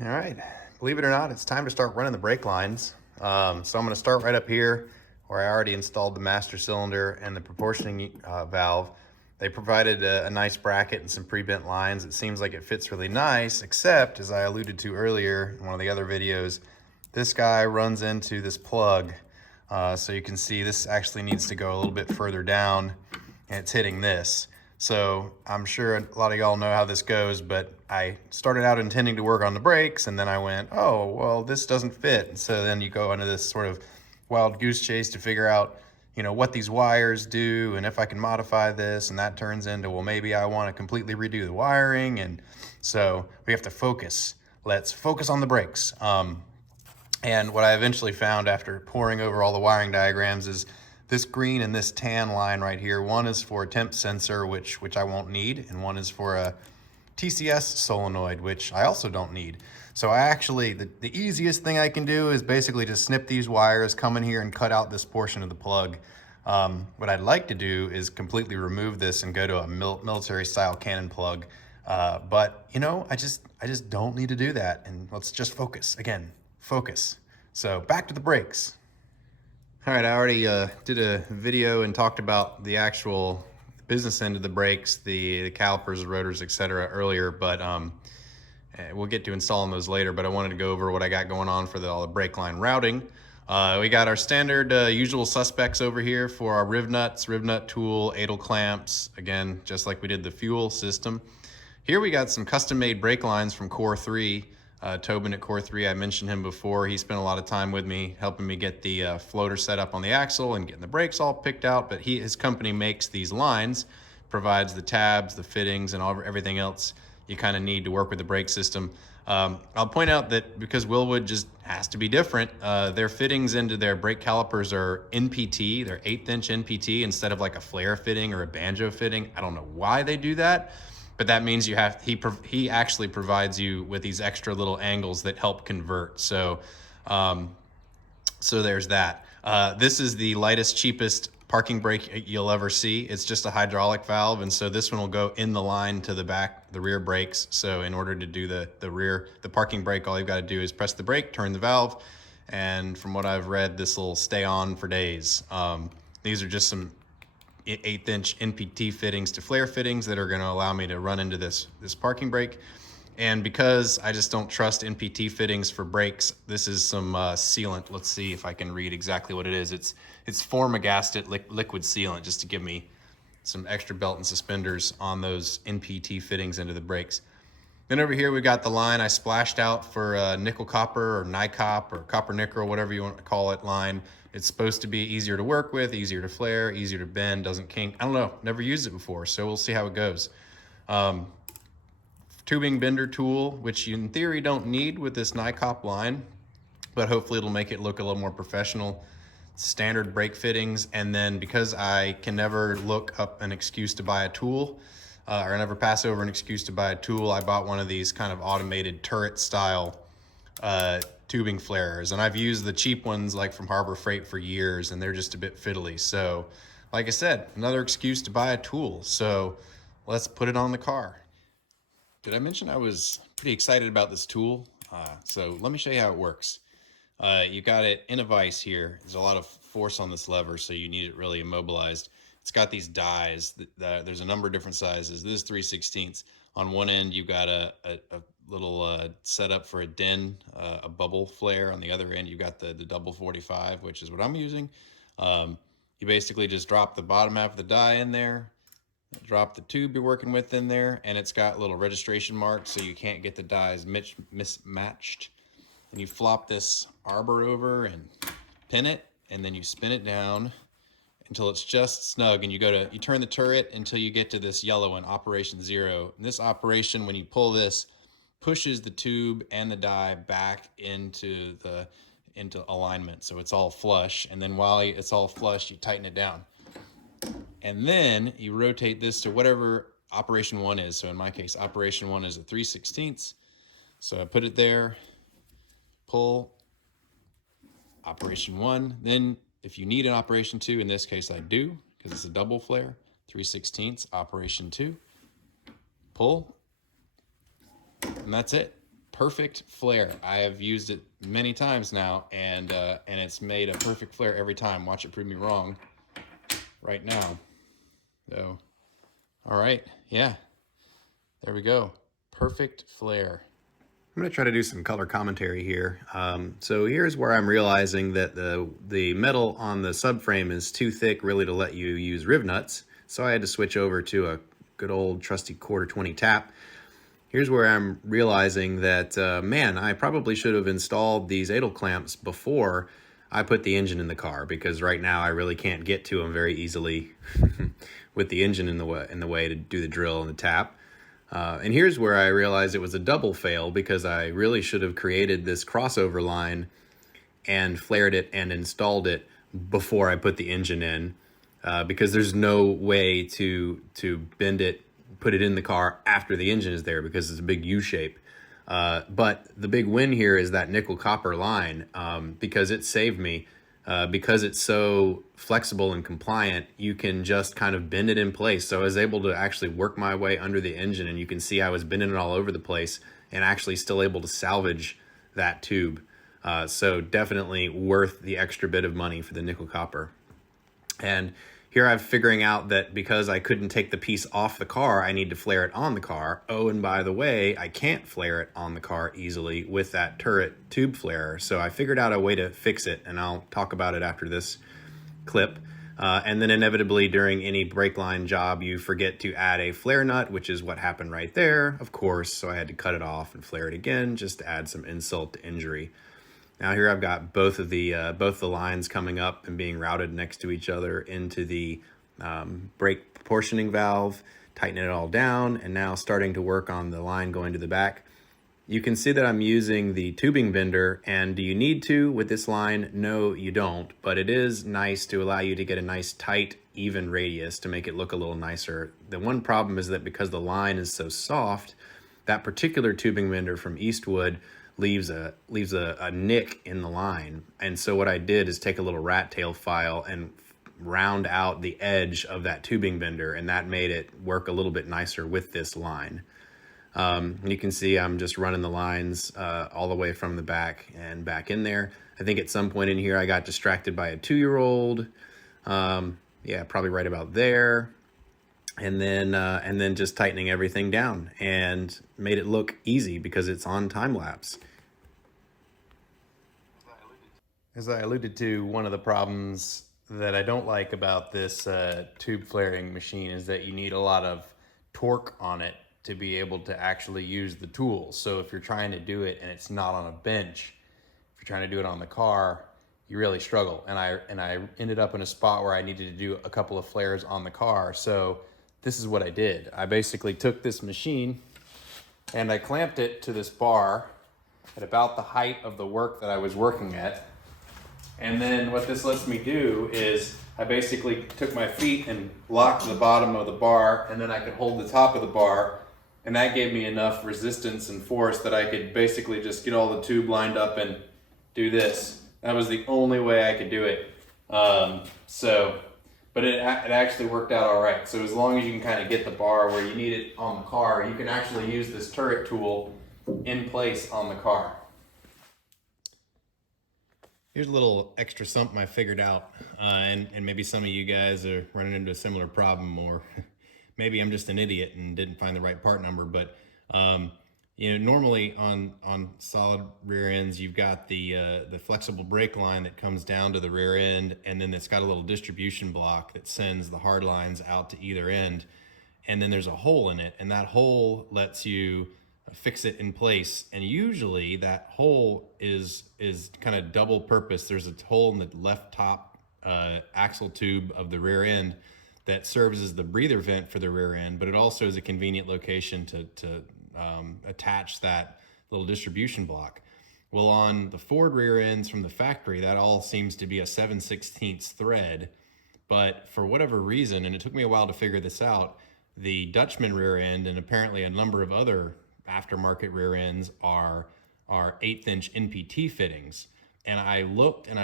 All right, believe it or not, it's time to start running the brake lines. So I'm going to start right up here where I already installed the master cylinder and the proportioning valve. They provided a nice bracket and some pre-bent lines. It seems like it fits really nice, except as I alluded to earlier in one of the other videos, this guy runs into this plug. So you can see this actually needs to go a little bit further down, and it's hitting this. So I'm sure a lot of y'all know how this goes, but I started out intending to work on the brakes, and then I went, oh, well, this doesn't fit. And so then you go into this sort of wild goose chase to figure out, what these wires do and if I can modify this, and that turns into, well, maybe I want to completely redo the wiring. And so we have to focus. Let's focus on the brakes. And what I eventually found after poring over all the wiring diagrams is this green and this tan line right here. One is for a temp sensor, which I won't need, and one is for a TCS solenoid, which I also don't need. So I actually, the easiest thing I can do is basically just snip these wires, come in here and cut out this portion of the plug. What I'd like to do is completely remove this and go to a military style cannon plug. But I just don't need to do that. And let's just focus again, focus. So back to the brakes. All right, I already did a video and talked about the actual business end of the brakes, the calipers, the rotors, etc. earlier, but we'll get to installing those later. But I wanted to go over what I got going on for all the brake line routing. We got our standard usual suspects over here for our riv nuts, riv nut tool, adel clamps, again, just like we did the fuel system. Here we got some custom-made brake lines from Core 3. Tobin at Core 3, I mentioned him before. He spent a lot of time with me helping me get the floater set up on the axle and getting the brakes all picked out, but his company makes these lines, provides the tabs, the fittings, and everything else you kind of need to work with the brake system. I'll point out that because Wilwood just has to be different, their fittings into their brake calipers are NPT, they're 1/8 inch NPT instead of like a flare fitting or a banjo fitting. I don't know why they do that, but that means he actually provides you with these extra little angles that help convert. So there's that. This is the lightest, cheapest parking brake you'll ever see. It's just a hydraulic valve, and so this one will go in the line to the back, the rear brakes. So in order to do the parking brake, all you've got to do is press the brake, turn the valve, and from what I've read, this will stay on for days. These are just some 1/8 inch NPT fittings to flare fittings that are going to allow me to run into this parking brake. And because I just don't trust NPT fittings for brakes, this is some sealant. Let's see if I can read exactly what it is. It's Formagasted liquid sealant, just to give me some extra belt and suspenders on those NPT fittings into the brakes. Then over here we got the line I splashed out for nickel copper or NiCop or copper nickel, whatever you want to call it, line. It's supposed to be easier to work with, easier to flare, easier to bend, doesn't kink. I don't know, never used it before, so we'll see how it goes. Tubing bender tool, which you in theory don't need with this NiCop line, but hopefully it'll make it look a little more professional. Standard brake fittings, and then because I can never look up an excuse to buy a tool, or never pass over an excuse to buy a tool, I bought one of these kind of automated turret style tubing flarers, and I've used the cheap ones like from Harbor Freight for years, and they're just a bit fiddly. So like I said, another excuse to buy a tool. So let's put it on the car. Did I mention I was pretty excited about this tool? So let me show you how it works. You got it in a vise here. There's a lot of force on this lever, so you need it really immobilized. It's got these dies. There's a number of different sizes. This is 3/16. On one end, you've got a little setup for a den, a bubble flare. On the other end, you've got the double 45, which is what I'm using. You basically just drop the bottom half of the die in there, drop the tube you're working with in there, and it's got little registration marks so you can't get the dies mismatched. And you flop this arbor over and pin it, and then you spin it down until it's just snug, and you turn the turret until you get to this yellow one, operation 0. And this operation, when you pull this, pushes the tube and the die back into alignment, so it's all flush. And then while it's all flush, you tighten it down, and then you rotate this to whatever operation 1 is. So in my case, operation 1 is a 3/16. So I put it there, pull, operation 1. Then if you need an operation 2, in this case I do, because it's a double flare, 3/16, operation 2, pull, and that's it. perfect flare. I have used it many times now, and it's made a perfect flare every time. Watch it prove me wrong right now. So, all right, yeah, there we go. Perfect flare. I'm going to try to do some color commentary here. So here's where I'm realizing that the metal on the subframe is too thick really to let you use riv nuts. So I had to switch over to a good old trusty 1/4-20 tap. Here's where I'm realizing that, man, I probably should have installed these adel clamps before I put the engine in the car, because right now I really can't get to them very easily with the engine in the way to do the drill and the tap. And here's where I realized it was a double fail, because I really should have created this crossover line and flared it and installed it before I put the engine in, because there's no way to bend it, put it in the car after the engine is there, because it's a big U shape. But the big win here is that nickel copper line, because it saved me. Because it's so flexible and compliant, you can just kind of bend it in place. So I was able to actually work my way under the engine, and you can see I was bending it all over the place and actually still able to salvage that tube. So definitely worth the extra bit of money for the nickel copper. And here I'm figuring out that because I couldn't take the piece off the car, I need to flare it on the car. Oh, and by the way, I can't flare it on the car easily with that turret tube flarer. So I figured out a way to fix it, and I'll talk about it after this clip. And then inevitably during any brake line job, you forget to add a flare nut, which is what happened right there, of course. So I had to cut it off and flare it again, just to add some insult to injury. Now here I've got both the lines coming up and being routed next to each other into the brake proportioning valve, tightening it all down, and now starting to work on the line going to the back. You can see that I'm using the tubing bender, and do you need to with this line? No, you don't, but it is nice to allow you to get a nice tight, even radius to make it look a little nicer. The one problem is that because the line is so soft, that particular tubing bender from Eastwood leaves a nick in the line. And so what I did is take a little rat tail file and round out the edge of that tubing bender, and that made it work a little bit nicer with this line. You can see I'm just running the lines all the way from the back and back in there. I think at some point in here I got distracted by a 2-year-old. Yeah, probably right about there. And then just tightening everything down and made it look easy because it's on time lapse. As I alluded to, one of the problems that I don't like about this tube flaring machine is that you need a lot of torque on it to be able to actually use the tool. So if you're trying to do it and it's not on a bench, if you're trying to do it on the car, you really struggle. And I ended up in a spot where I needed to do a couple of flares on the car. So this is what I did. I basically took this machine and I clamped it to this bar at about the height of the work that I was working at. And then what this lets me do is I basically took my feet and locked the bottom of the bar, and then I could hold the top of the bar, and that gave me enough resistance and force that I could basically just get all the tube lined up and do this. That was the only way I could do it. But it actually worked out all right. So as long as you can kind of get the bar where you need it on the car, you can actually use this turret tool in place on the car. Here's a little extra something I figured out, and maybe some of you guys are running into a similar problem, or maybe I'm just an idiot and didn't find the right part number. But normally on solid rear ends, you've got the flexible brake line that comes down to the rear end, and then it's got a little distribution block that sends the hard lines out to either end, and then there's a hole in it, and that hole lets you fix it in place. And usually that hole is kind of double purpose. There's a hole in the left top axle tube of the rear end that serves as the breather vent for the rear end, but it also is a convenient location to attach that little distribution block. Well, on the Ford rear ends from the factory, that all seems to be a 7/16 thread, but for whatever reason, and it took me a while to figure this out, the Dutchman rear end and apparently a number of other aftermarket rear ends are 1/8" NPT fittings. And I looked and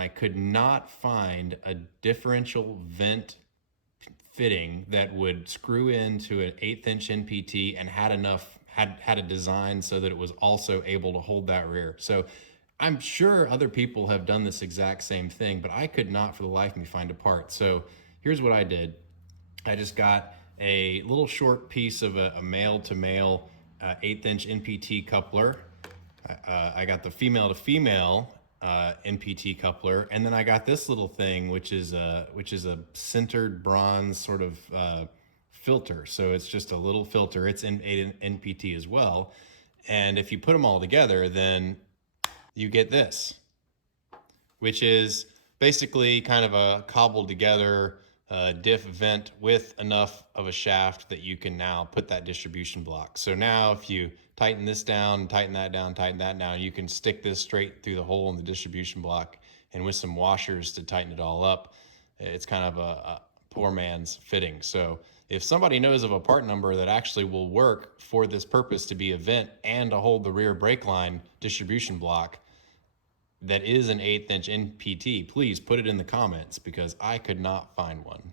I could not find a differential vent fitting that would screw into an 1/8" NPT and had had a design so that it was also able to hold that rear. So I'm sure other people have done this exact same thing, but I could not for the life of me find a part. So here's what I did. I just got a little short piece of a male-to-male 1/8" NPT coupler. I got the female-to-female NPT coupler, and then I got this little thing, which is a sintered bronze sort of filter. So it's just a little filter. It's in NPT as well. And if you put them all together, then you get this, which is basically kind of a cobbled together Diff-Vent with enough of a shaft that you can now put that distribution block. So now if you tighten this down, tighten that down, you can stick this straight through the hole in the distribution block, and with some washers to tighten it all up, it's kind of a poor man's fitting. So if somebody knows of a part number that actually will work for this purpose, to be a vent and to hold the rear brake line distribution block, that is an 1/8" NPT, please put it in the comments, because I could not find one.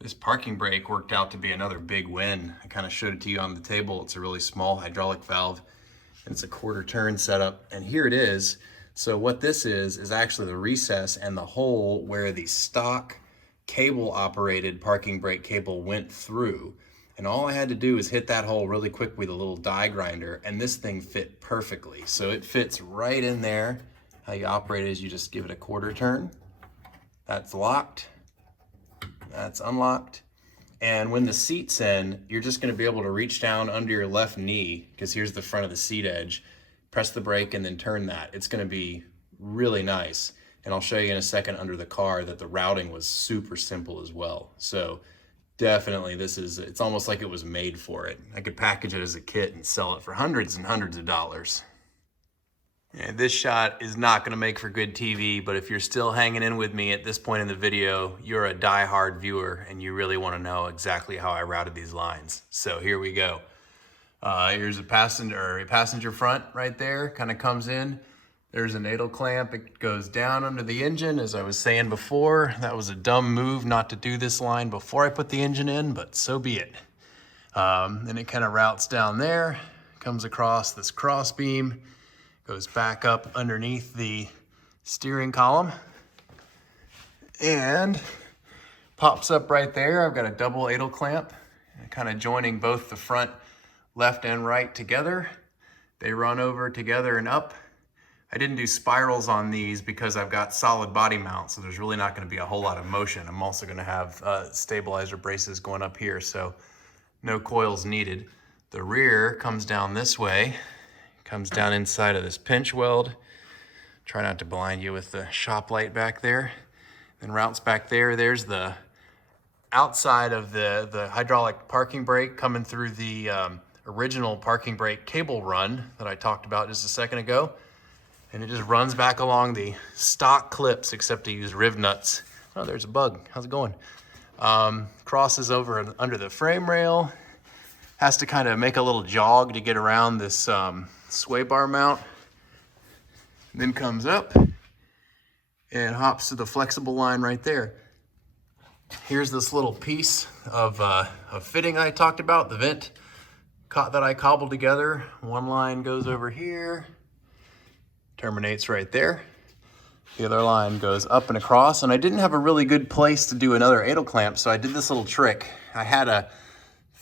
This parking brake worked out to be another big win. I kind of showed it to you on the table. It's a really small hydraulic valve, and it's a 1/4 turn setup. And here it is. So what this is actually the recess and the hole where the stock cable operated parking brake cable went through. And all I had to do is hit that hole really quick with a little die grinder, and this thing fit perfectly. So it fits right in there. How you operate it is you just give it a 1/4 turn. That's locked. That's unlocked. And when the seat's in, you're just gonna be able to reach down under your left knee, because here's the front of the seat edge, press the brake and then turn that. It's gonna be really nice. And I'll show you in a second under the car that the routing was super simple as well. So definitely it's almost like it was made for it. I could package it as a kit and sell it for hundreds and hundreds of dollars. Yeah, this shot is not gonna make for good TV, but if you're still hanging in with me at this point in the video, you're a die-hard viewer and you really wanna know exactly how I routed these lines. So here we go. Here's a passenger front right there, kind of comes in. There's an adel clamp. It goes down under the engine. As I was saying before, that was a dumb move not to do this line before I put the engine in, but so be it. Then it kind of routes down there, comes across this cross beam, goes back up underneath the steering column, and pops up right there. I've got a double adel clamp, kind of joining both the front left and right together. They run over together and up. I didn't do spirals on these because I've got solid body mount, so there's really not going to be a whole lot of motion. I'm also going to have stabilizer braces going up here, so no coils needed. The rear comes down this way, comes down inside of this pinch weld. Try not to blind you with the shop light back there. Then routes back there. There's the outside of the hydraulic parking brake coming through the original parking brake cable run that I talked about just a second ago. And it just runs back along the stock clips, except to use riv nuts. Oh, there's a bug. How's it going? Crosses over under the frame rail. Has to kind of make a little jog to get around this sway bar mount. Then comes up and hops to the flexible line right there. Here's this little piece of fitting I talked about, the vent that I cobbled together. One line goes over here, terminates right there. The other line goes up and across, and I didn't have a really good place to do another adel clamp, so I did this little trick. I had a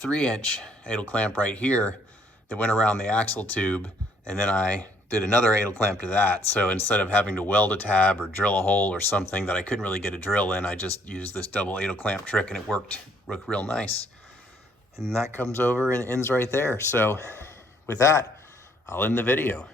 3-inch adel clamp right here that went around the axle tube, and then I did another adel clamp to that. So instead of having to weld a tab or drill a hole or something that I couldn't really get a drill in, I just used this double adel clamp trick, and it worked real nice. And that comes over and ends right there. So with that, I'll end the video.